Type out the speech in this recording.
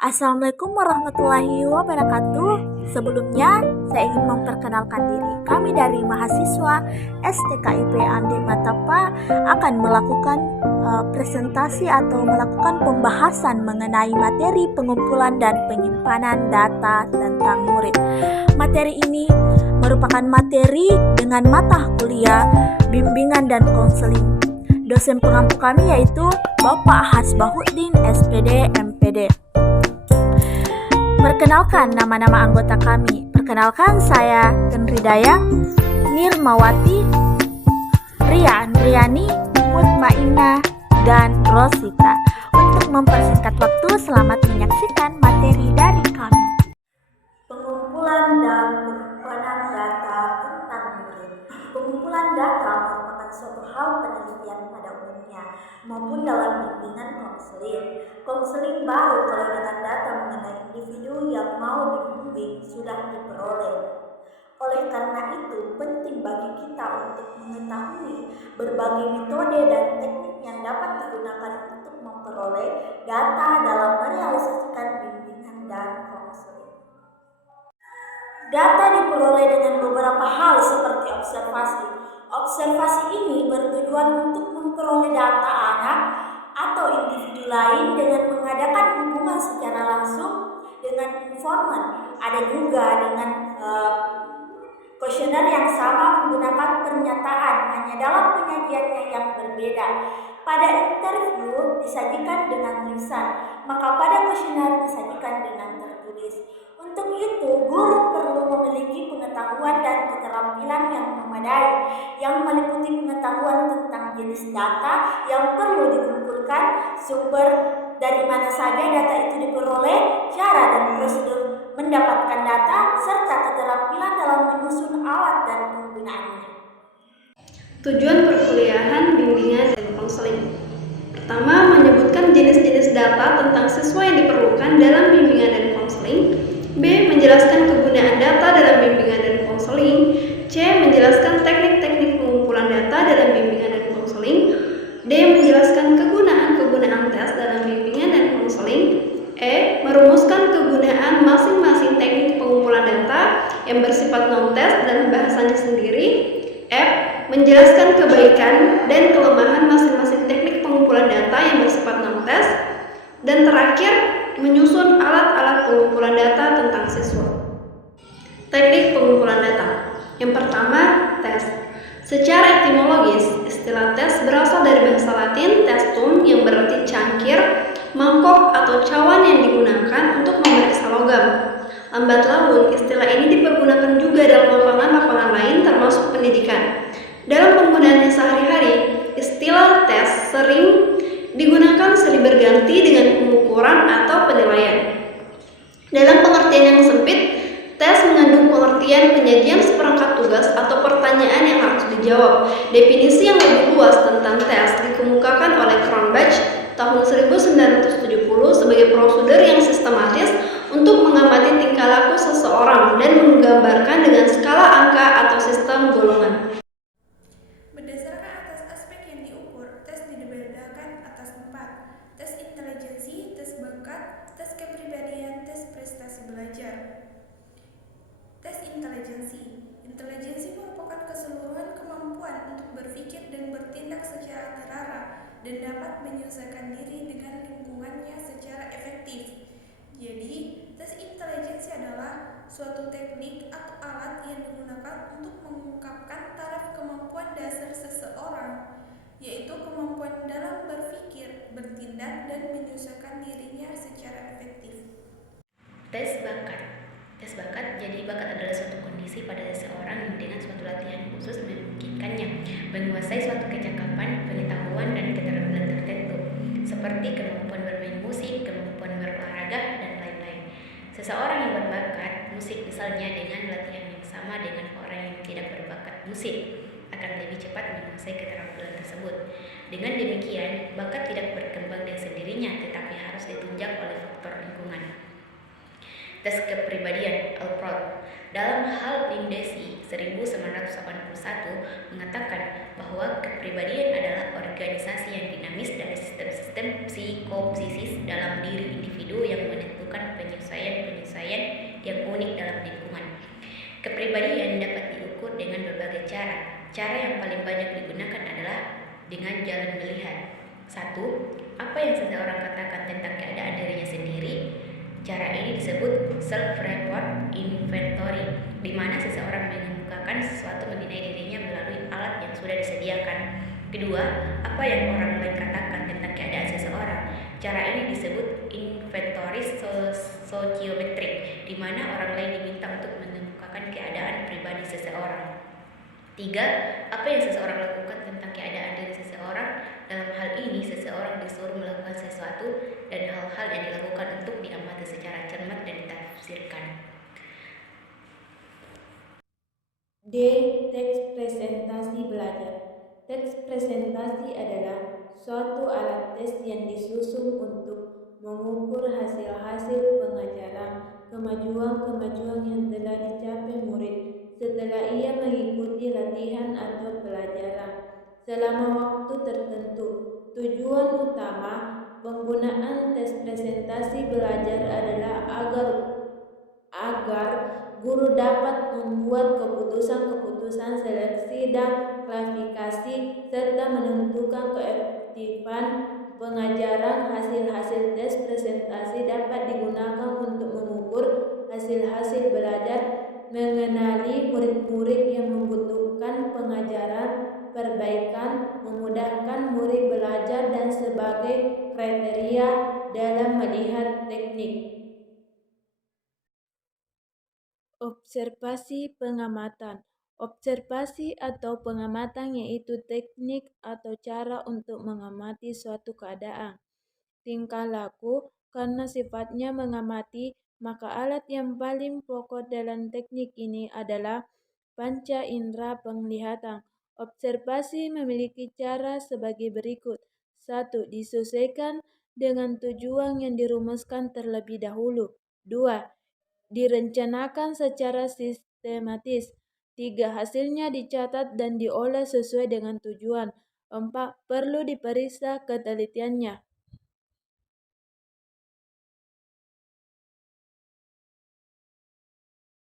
Assalamualaikum warahmatullahi wabarakatuh. Sebelumnya, saya ingin memperkenalkan diri. Kami dari mahasiswa STKIP Andi Matapa akan melakukan presentasi atau melakukan pembahasan mengenai materi pengumpulan dan penyimpanan data tentang murid. Materi ini merupakan materi dengan mata kuliah, bimbingan dan konseling. Dosen pengampu kami yaitu Bapak Hasbahuddin SPD MPD. Perkenalkan nama-nama anggota kami. Perkenalkan saya Kenridaya, Nirmawati, Ria Andriani, Mutmainah, dan Rosita. Untuk mempersingkat waktu, selamat menyaksikan materi dari kami. Pengumpulan dan penyimpanan data tentang murid. Pengumpulan data merupakan suatu hal penelitian pada umumnya maupun dalam bimbingan konseling. Konseling baru kalau dengan data mengenai individu yang mau dibimbing sudah diperoleh. Oleh karena itu, penting bagi kita untuk mengetahui berbagai metode dan teknik yang dapat digunakan untuk memperoleh data dalam merealisasikan bimbingan dan konseling. Data diperoleh dengan beberapa hal seperti observasi. Observasi ini bertujuan untuk memperoleh data anak atau individu lain dengan mengadakan hubungan secara langsung dengan informan. Ada juga dengan kuesioner yang sama menggunakan pernyataan, hanya dalam penyajiannya yang berbeda. Pada interview disajikan dengan lisan, maka pada kuesioner disajikan dengan tertulis. Untuk itu, guru perlu memiliki pengetahuan dan keterampilan yang memadai, yang meliputi pengetahuan tentang jenis data yang perlu dikumpulkan, sumber dari mana saja data itu diperoleh, cara dan prosedur mendapatkan data, serta keterampilan dalam menyusun alat dan penggunaannya. Tujuan perkuliahan, bimbingan, dan konseling. Pertama, menyebutkan jenis-jenis data tentang siswa yang diperlukan dalam bimbingan dan konseling. B. Menjelaskan kegunaan data dalam bimbingan dan konseling. C. Menjelaskan teknik-teknik pengumpulan data dalam bimbingan dan konseling. D. Menjelaskan kegunaan tes dalam bimbingan dan konseling. E. Merumuskan kegunaan masing-masing teknik pengumpulan data yang bersifat non-tes dan bahasanya sendiri. F. Menjelaskan kebaikan dan kelemahan masing-masing teknik pengumpulan data yang bersifat non-tes. Dan terakhir, menyusun alat-alat pengumpulan data tentang siswa. Teknik pengumpulan data. Yang pertama, tes. Secara etimologis, istilah tes berasal dari bahasa Latin testum yang berarti cangkir, mangkok atau cawan yang digunakan untuk memeriksa logam. Lambat laun, istilah ini dipergunakan juga dalam lapangan-lapangan lain termasuk pendidikan. Dalam penggunaannya sehari-hari, istilah tes sering digunakan silih berganti dengan pengukuran atau penilaian. Dalam pengertian yang sempit, tes mengandung pengertian penyajian seperangkat tugas atau pertanyaan yang harus dijawab. Definisi yang lebih luas tentang tes dikemukakan oleh Cronbach tahun 1970 sebagai prosedur yang sistematis untuk mengamati tingkah laku seseorang dan menggambarkan dengan skala angka atau sistem golongan. Berdasarkan atas aspek yang diukur, tes dibedakan atas 4: tes intelijensi, tes bakat, tes kepribadian, tes prestasi belajar. Tes intelijensi. Intelijensi merupakan keseluruhan kemampuan untuk berpikir dan bertindak secara terarah dan dapat menyesuaikan diri dengan lingkungannya secara efektif. Jadi, tes intelijensi adalah suatu teknik atau alat yang digunakan untuk mengungkapkan taraf kemampuan dasar seseorang, yaitu kemampuan dalam berpikir, bertindak, dan menyesuaikan dirinya secara efektif. Tes bakat. Tes bakat, jadi bakat adalah suatu kondisi pada seseorang yang dengan suatu latihan khusus memungkinkannya menguasai suatu kecakapan, pengetahuan, dan keterampilan tertentu, seperti kemampuan bermain musik, kemampuan berolahraga, dan lain-lain. Seseorang yang berbakat musik misalnya dengan latihan yang sama dengan orang yang tidak berbakat musik akan lebih cepat menguasai keterampilan tersebut. Dengan demikian, bakat tidak berkembang dengan sendirinya, tetapi harus ditunjang oleh faktor lingkungan. Tes kepribadian Alport dalam hal Lindesi 1981 mengatakan bahwa kepribadian adalah organisasi yang dinamis dari sistem-sistem psikopsisis dalam diri individu yang menentukan dengan jalan melihat. 1. Apa yang seseorang katakan tentang keadaan dirinya sendiri? Cara ini disebut self-report inventory, di mana seseorang mengemukakan sesuatu mengenai dirinya melalui alat yang sudah disediakan. Kedua, apa yang orang lain katakan tentang keadaan seseorang? Cara ini disebut inventory sociometric, di mana orang lain diminta untuk mengemukakan keadaan pribadi seseorang. 3. Apa yang seseorang lakukan tentang keadaan diri seseorang? Dalam hal ini, seseorang disuruh melakukan sesuatu dan hal-hal yang dilakukan untuk diamati secara cermat dan ditafsirkan. D. Teks presentasi belajar. Teks presentasi adalah suatu alat tes yang disusun untuk mengukur hasil-hasil pengajaran, kemajuan-kemajuan yang telah dicapai murid setelah ia mengikuti latihan atau pelajaran selama waktu tertentu. Tujuan utama penggunaan tes presentasi belajar adalah agar guru dapat membuat keputusan-keputusan seleksi dan klasifikasi serta menentukan keefektifan pengajaran. Hasil-hasil tes presentasi dapat digunakan untuk mengukur hasil-hasil belajar, mengenali murid-murid yang membutuhkan pengajaran, perbaikan, memudahkan murid belajar, dan sebagai kriteria dalam melihat teknik. Observasi pengamatan. Observasi atau pengamatan yaitu teknik atau cara untuk mengamati suatu keadaan, tingkah laku. Karena sifatnya mengamati, maka alat yang paling pokok dalam teknik ini adalah panca indera penglihatan. Observasi memiliki cara sebagai berikut. 1. Disesuaikan dengan tujuan yang dirumuskan terlebih dahulu. 2. Direncanakan secara sistematis. 3. Hasilnya dicatat dan diolah sesuai dengan tujuan. 4. Perlu diperiksa ketelitiannya.